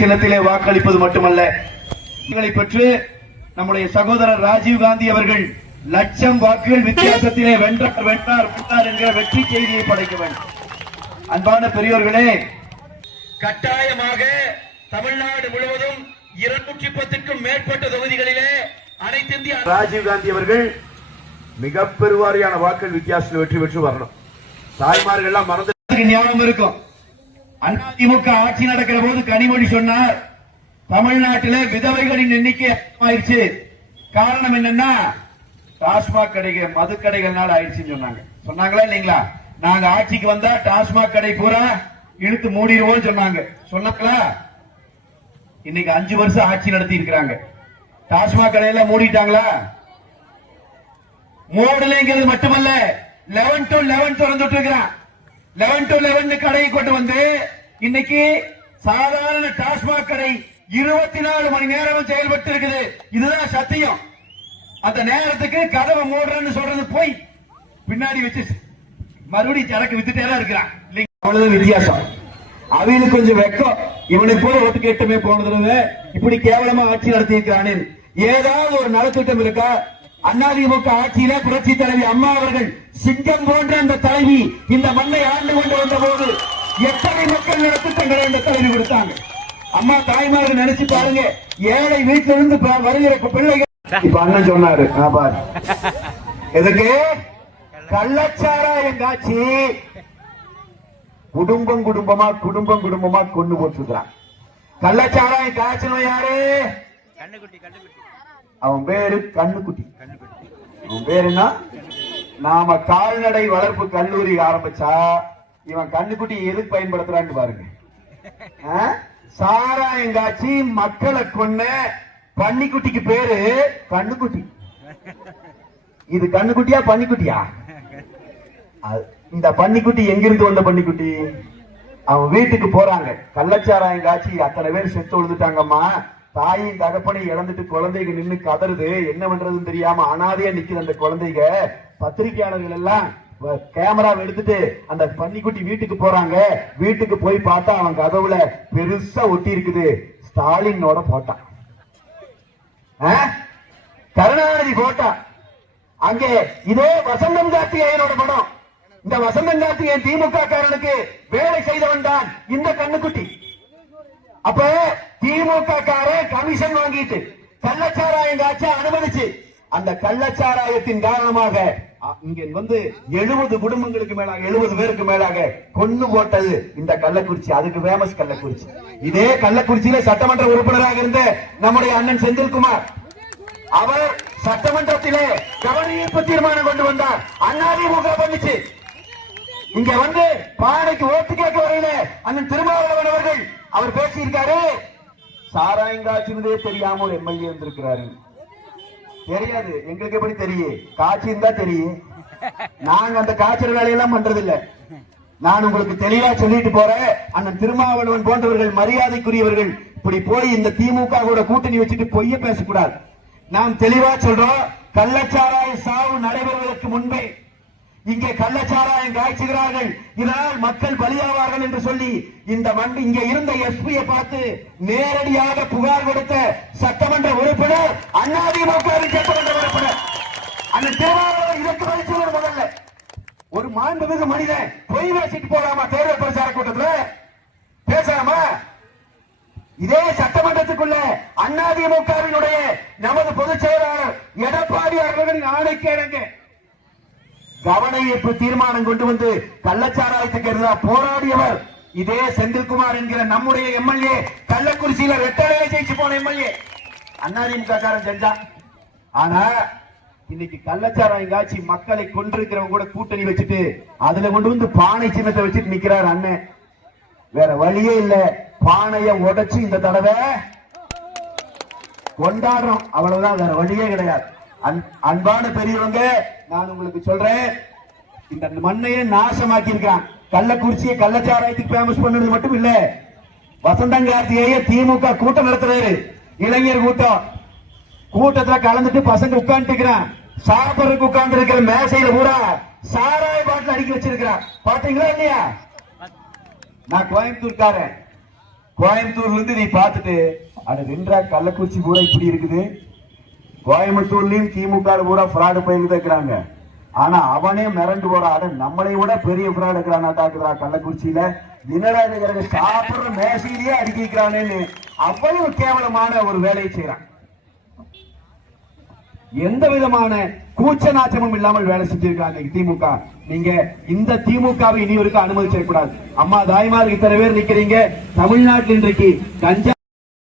சின்னத்திலே வாக்களிப்பது மட்டுமல்ல, பெற்று நம்முடைய சகோதரர் ராஜீவ் காந்தி அவர்கள் லட்சம் வாக்குகள் வித்தியாசத்திலே வென்றார் வென்றார் வென்றார் என்கிற வெற்றி செய்தியை படைக்க வேண்டும். அன்பான பெரியோர்களே, கட்டாயமாக தமிழ்நாடு முழுவதும் 210க்கும் மேற்பட்ட தொகுதிகளிலே அனைத்து இந்திய ராஜீவ் காந்தி அவர்கள் மிக பெருவாரியான வாக்குகள் வித்தியாசத்தில் வெற்றி பெற்று வரணும். தாய்மார்கள் எல்லாம் மறந்து ஞாபகம் இருக்கும். அதிமுக ஆட்சி நடக்கிற போது கனிமொழி சொன்னார், தமிழ்நாட்டில் விதவைகளின் எண்ணிக்கை அதிகமாயிருச்சு. காரணம் என்னன்னா டாஸ்மாக் கடைகள் மதுக்கடைகள்னால ஆயிடுச்சுன்னு சொன்னாங்க. சொன்னாங்களா இல்லைங்களா? நாங்க ஆட்சிக்கு வந்தா டாஸ்மாக் கடை பூரா இழுத்து மூடிடுவோம் சொன்னாங்க. சொன்னாங்களா? இன்னைக்கு 5 வருஷம் ஆட்சி நடத்தி இருக்கிறாங்க. டாஸ்மாக் கடையெல்லாம் மூடிட்டாங்களா? மூடலைங்கிறது மட்டுமல்ல, 11 to 11 திறந்துட்டு இருக்கிறான். 11 to 11 கடையை கொண்டு வந்து இன்னைக்கு சாதாரண டாஸ்மாக் கடை 24 மணி நேரம் செயல்பட்டு இருக்குது. இதுதான் சத்தியம். அந்த நேரத்துக்கு கதவை மூடுறன்னு சொல்றது போய் பின்னாடி வச்சு மறுபடியும் சரக்கு வித்துட்டே தான் இருக்கிறான். அவ்வளவு வித்தியாசம். அவங்களுக்கு கொஞ்சம் வெக்கம். இவனுக்கு போல ஓட்டு கேட்டுமே போனது இப்படி கேவலமா ஆட்சி நடத்தி இருக்கிறானே. ஏதாவது ஒரு நலத்திட்டம் இருக்கா? அதிமுக ஆட்சியில புரட்சி தலைவி அம்மா அவர்கள் சிங்கம் போன்ற அந்த தலைவி இந்த மண்ணை ஆண்டு கொண்டு வந்த போது எத்தனை மக்கள் நலத்திட்டங்களை இந்த தலைவி கொடுத்தாங்க. அம்மா தாய்மார்கள் நினைச்சு பாருங்க. ஏழை வீட்டில இருந்து வருகிற பிள்ளைகள் இப்ப அண்ணன் சொன்னாரு, எதுக்கு கள்ளச்சாராயம் காட்சி குடும்பம் குடும்பமா குடும்பம் குடும்பமா கொண்டு போட்டுருக்கான். கள்ளச்சாராயம் காய்ச்சணும் யாரு? அவன் பேரு கண்ணுக்குட்டி. அவன் பேருன்னா நாம கால்நடை வளர்ப்பு கல்லூரி ஆரம்பிச்சா இவன் கண்ணுக்குட்டி எதுக்கு பயன்படுத்துறான்னு பாருங்க. சாராயம் காட்சி மக்களை கொன்ன பன்னிக்குட்டிக்கு பேரு கண்ணுக்குட்டி. இது கண்ணுக்குட்டியா பன்னிக்குட்டியா? இந்த பன்னிக்குட்டி எங்கிருந்து வந்த பன்னிக்குட்டி? அவன் வீட்டுக்கு போறாங்க. கள்ளச்சாராயம் காட்சி அத்தனை பேர் செத்து விழுந்துட்டாங்கம்மா. தாயும் தகப்பனை இழந்துட்டு குழந்தைங்க நின்று கதறுது. என்ன பண்றதுன்னு தெரியாம அனாதையா நிக்குது அந்த குழந்தைங்க. பத்திரிகையாளர்கள் எல்லாம் கேமரா எடுத்துட்டு அந்த பன்னிக்குட்டி வீட்டுக்கு போறாங்க. வீட்டுக்கு போய் பார்த்தா அவன் கதவுல பெருசா ஒட்டி இருக்குது ஸ்டாலினோட போட்டா, கருணாநிதி போட்டா. அங்கே இதே வசந்தம் கார்த்திகேயனோட படம். இந்த வசந்தம் கார்த்திகேயன் திமுக காரனுக்கு வேலை செய்தவன் தான் இந்த கண்ணுக்குட்டி. அப்ப திமுக காரன் கமிஷன் வாங்கிட்டு கள்ளச்சாராயம் காட்சி அனுமதிச்சு அந்த கள்ளச்சாராயத்தின் காரணமாக இங்க வந்து 70 குடும்பங்களுக்கு மேலாக 70 பேருக்கு மேலாக கொண்டு போட்டது இந்த கள்ளக்குறிச்சி. அதுக்கு ஃபேமஸ் கள்ளக்குறிச்சி. இதே கள்ளக்குறிச்சியில சட்டமன்ற உறுப்பினராக இருந்த நம்முடைய அண்ணன் செந்தில்குமார் அவர் சட்டமன்றத்திலே கவனஈர்ப்பு தீர்மானம் கொண்டு வந்தார். அதிமுக பண்ணிச்சு. இங்க வந்து பானைக்கு ஓட்டு கேட்க வரையில அண்ணன் திருமாவளவன் அவர்கள் அவர் பேசியிருக்காரு. சாராயம் காய்ச்சினதே தெரியாம ஒரு எம்எல்ஏ வந்திருக்கிறாரு. தெரியாது, எங்களுக்கு எப்படி தெரியும்? காய்ச்சின்னு தான் தெரியும். நாங்க அந்த காய்ச்சல் வேலையெல்லாம் பண்றது இல்ல. நான் உங்களுக்கு தெளிவா சொல்லிட்டு போறேன். அண்ணன் திருமாவளவன் போன்றவர்கள் மரியாதைக்குரியவர்கள் இப்படி போய் இந்த திமுக கூட கூட்டணி வச்சுட்டு பொய்ய பேசக்கூடாது. நாம் தெளிவா சொல்றோம். கள்ளச்சாராய சாவு நடைபெறுவதற்கு முன்பே இங்கே கள்ளச்சாராயம் காய்ச்சுகிறார்கள், இதனால் மக்கள் பலியாவார்கள் என்று சொல்லி இந்த மண் இங்கே இருந்த எஸ்பியை பார்த்து நேரடியாக புகார் கொடுத்த சட்டமன்ற உறுப்பினர் அதிமுக சட்டமன்ற உறுப்பினர் அந்த தேவாலயம் இதற்கு பதில் முதல்ல ஒரு மாண்புமிகு மனிதன் பொய் பேசிட்டு போலாமா? தேர்தல் பிரச்சார கூட்டத்தில் பேசலாமா? இதே சட்டமன்றத்துக்குள்ள அதிமுகவினுடைய நமது பொதுச் செயலாளர் எடப்பாடி அவர்களின் ஆணைக்கு இணங்க கவன ஈர்ப்பு தீர்மானம் கொண்டு வந்து கள்ளச்சாராயத்துக்கு எதிராக போராடியவர் இதே செந்தில்குமார் என்கிற நம்முடைய எம்எல்ஏ. கள்ளக்குறிச்சியில ரெட்டலையை ஜெயிச்சு போன எம்எல்ஏ அதிமுக காரன் செஞ்சா. ஆனா இன்னைக்கு கள்ளச்சாராயம் காட்சி மக்களை கொண்டிருக்கிறவங்க கூட கூட்டணி வச்சுட்டு அதுல கொண்டு வந்து பானை சின்னத்தை வச்சுட்டு நிக்கிறார் அண்ணன். வேற வழியே இல்ல. பானைய உடைச்சு இந்த தடவை கொண்டாடுறோம், அவ்வளவுதான், வேற வழியே கிடையாது. அன்பான பெரியவங்க, நான் உங்களுக்கு சொல்றேன், இந்த மண்ணையே நாசமாக்கி இருக்கான். கள்ளக்குறிச்சியை கள்ளச்சாராயத்துக்கு ஃபேமஸ் பண்ணது மட்டும் இல்ல, வசந்தம் கார்த்திகேய திமுக கூட்டம் நடத்துறாரு, இளைஞர் கூட்டம். கூட்டத்துல கலந்துட்டு பசங்க உட்கார்ந்து இருக்கிறான், சாப்பிடறதுக்கு உட்கார்ந்து இருக்கிற மேசையில பூரா சாராய பாட்டில் அடிக்க வச்சிருக்கிறான். பாத்தீங்களா இல்லையா? நான் கோயம்புத்தூர்காரன், கோயம்புத்தூர்ல இருந்து நீ பார்த்துட்டு அட வென்றா கள்ளக்குறிச்சி பூரா இப்படி இருக்குது. கோயம்புத்தூர்லயும் திமுக பூரா ஃப்ராடு பயிர் இருக்கிறாங்க. ஆனா அவனே மிரண்டு போறான், நம்மளை விட பெரிய ஃப்ராடு இருக்கிறான் கள்ளக்குறிச்சியில. என்னடா சாப்பிடுற மேசையிலேயே அடிக்கிறானேன்னு அவ்வளவு கேவலமான ஒரு வேலையை செய்யறான். எந்த விதமான கூச்ச நாச்சமும் இல்லாமல் வேலை செஞ்சிருக்காங்க திமுக. நீங்க இந்த திமுகவை இனி வரைக்கும் அனுமதிச்சிடக்கூடாது. அம்மா தாய்மார் இத்தனை பேர் நிக்கிறீங்க. தமிழ்நாட்டில் இன்றைக்கு கஞ்சா